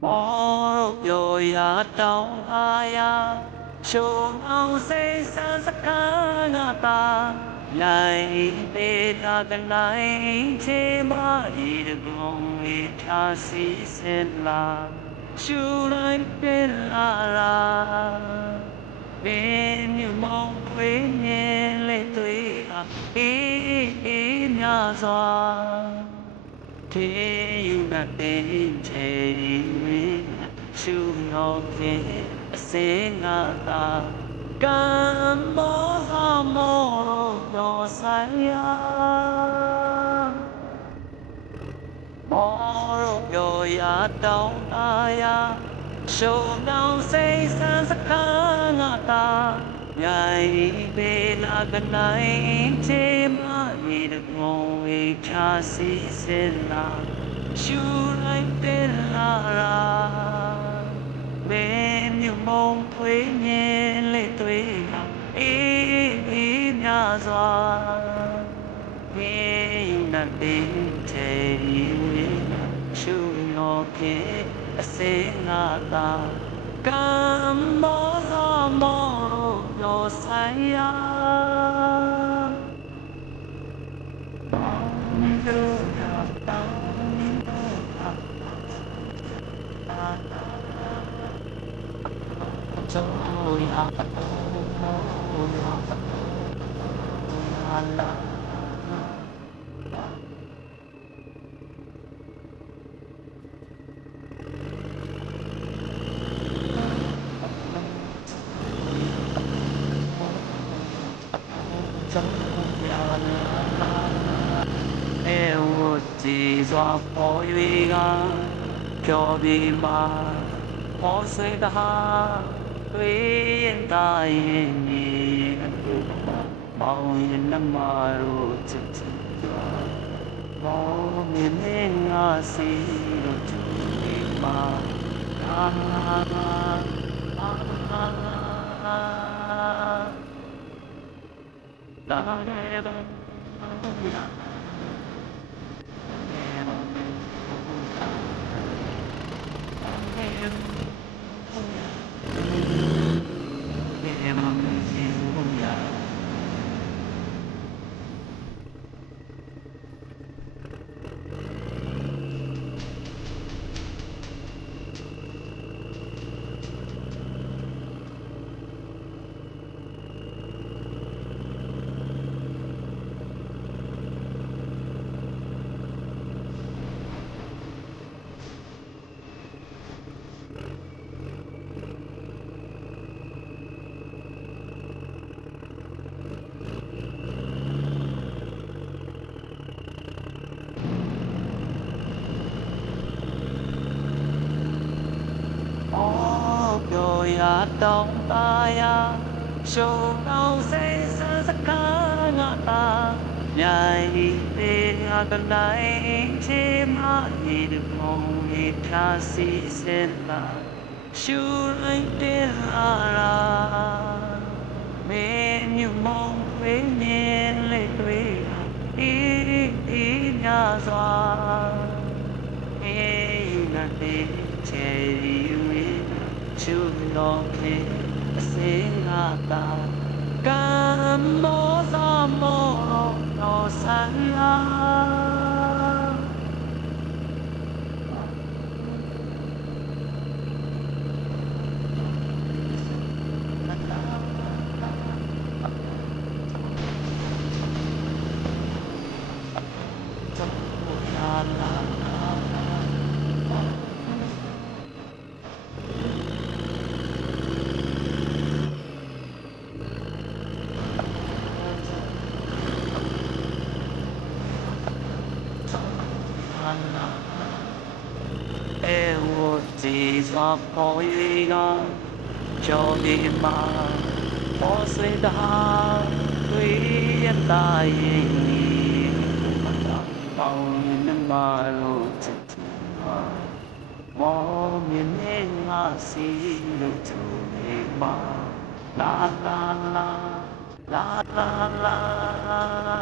bỏ yo ya tao aya show ao say san sakha nga ta lại để ta gần lại chế ma đi được lòng người ta si sen la chu lại bên la bên như mong quê nhẹ lệ tuổi ý nhà gió thế yêu đã đến thế mình chu ngọc thế sẽ ngã ta cảm bó ha mô đồ sai bỏ rồi đâu ta sầu đau say xa sắc khá ngã ta ngày bên gần này chế mà đi được ngồi cha si sen la chú lại tên là bên như mong thuế nhẹ lệ tuổi ý nhà gió nghe nàng đến thế chú ngọc kế sẽ ngã ta cảm bó ra mô đồ say cho tôi học tôi học tôi em chỉ do phối ga cho đi mà có sẽ đã với ta nhìn bao nhiêu năm mà rồi chết bao nhiêu年啊是都注嘛啦rồi đông ta sầu đau say xa sắc khá ngã ta nhảy về gần đây chim hát đi được mong người ta si sen la chú anh tên là bên như mong quê nhẹ lệ tuổi ý nhà gió nghe nàng đến chế chú ngọc kế sẽ ngã ta cảm bó ra mô đồ sai em chỉ do phối ga cho đi mà có sẽ đã tuy em ta nhìn bao nhiêu mà rồi chết bao nhiêu年啊是路途嘛啦啦啦啦啦啦啦